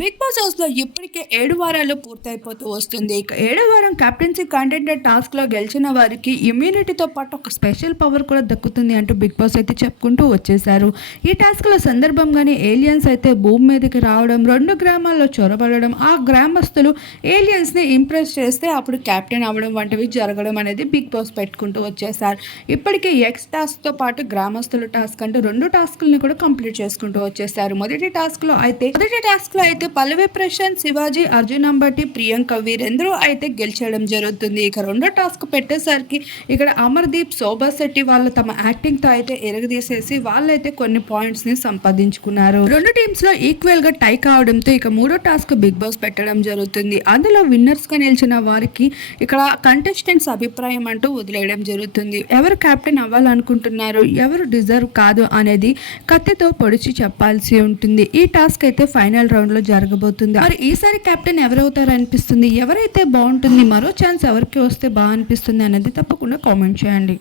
Big boss హౌస్లో ఇప్పటికే ఏడు వారాలు పూర్తయిపోతూ వస్తుంది. ఇక ఏడో వారం కెప్టెన్సీ కాంటెండెడ్ టాస్క్లో గెలిచిన వారికి ఇమ్యూనిటీతో పాటు ఒక స్పెషల్ పవర్ కూడా దక్కుతుంది అంటూ బిగ్ బాస్ అయితే చెప్పుకుంటూ వచ్చేశారు. ఈ టాస్క్లో సందర్భంగానే ఏలియన్స్ అయితే భూమి మీదకి రావడం రెండు గ్రామాల్లో చొరబడడం ఆ గ్రామస్తులు ఏలియన్స్ని ఇంప్రెస్ చేస్తే అప్పుడు కెప్టెన్ అవ్వడం వంటివి జరగడం అనేది బిగ్ బాస్ పెట్టుకుంటూ వచ్చేసారు ఇప్పటికే ఎక్స్ టాస్క్తో పాటు గ్రామస్తుల టాస్క్ అంటూ రెండు టాస్క్లని కూడా కంప్లీట్ చేసుకుంటూ వచ్చేసారు మొదటి టాస్క్లో అయితే మొదటి టాస్క్లో అయితే పల్లవి ప్రశాంత్ శివాజీ అర్జున్ అంబటి ప్రియాంక వీరెందరూ అయితే గెలిచేయడం జరుగుతుంది. ఇక రెండో టాస్క్ పెట్టేసరికి ఇక్కడ అమర్దీప్ శోభా శెట్టి వాళ్ళు తమ యాక్టింగ్తో అయితే ఎరగదీసేసి వాళ్ళైతే కొన్ని పాయింట్స్ని సంపాదించుకున్నారు. రెండు టీమ్స్లో ఈక్వల్గా టై కావడంతో ఇక మూడో టాస్క్ బిగ్ బాస్ పెట్టడం జరుగుతుంది. అందులో విన్నర్స్గా నిలిచిన వారికి ఇక్కడ కంటెస్టెంట్స్ అభిప్రాయం అంటూ వదిలేయడం జరుగుతుంది. ఎవరు కెప్టెన్ అవ్వాలనుకుంటున్నారు ఎవరు డిజర్వ్ కాదు అనేది కత్తితో పొడిచి చెప్పాల్సి ఉంటుంది. ఈ టాస్క్ అయితే ఫైనల్ రౌండ్లో జరగబోతుంది. మరి ఈసారి కెప్టెన్ ఎవరవుతారు అనిపిస్తుంది? ఎవరైతే బాగుంటుంది మరో ఛాన్స్ ఎవరికి వస్తే బాగా అనిపిస్తుంది అనేది తప్పకుండా కామెంట్ చేయండి.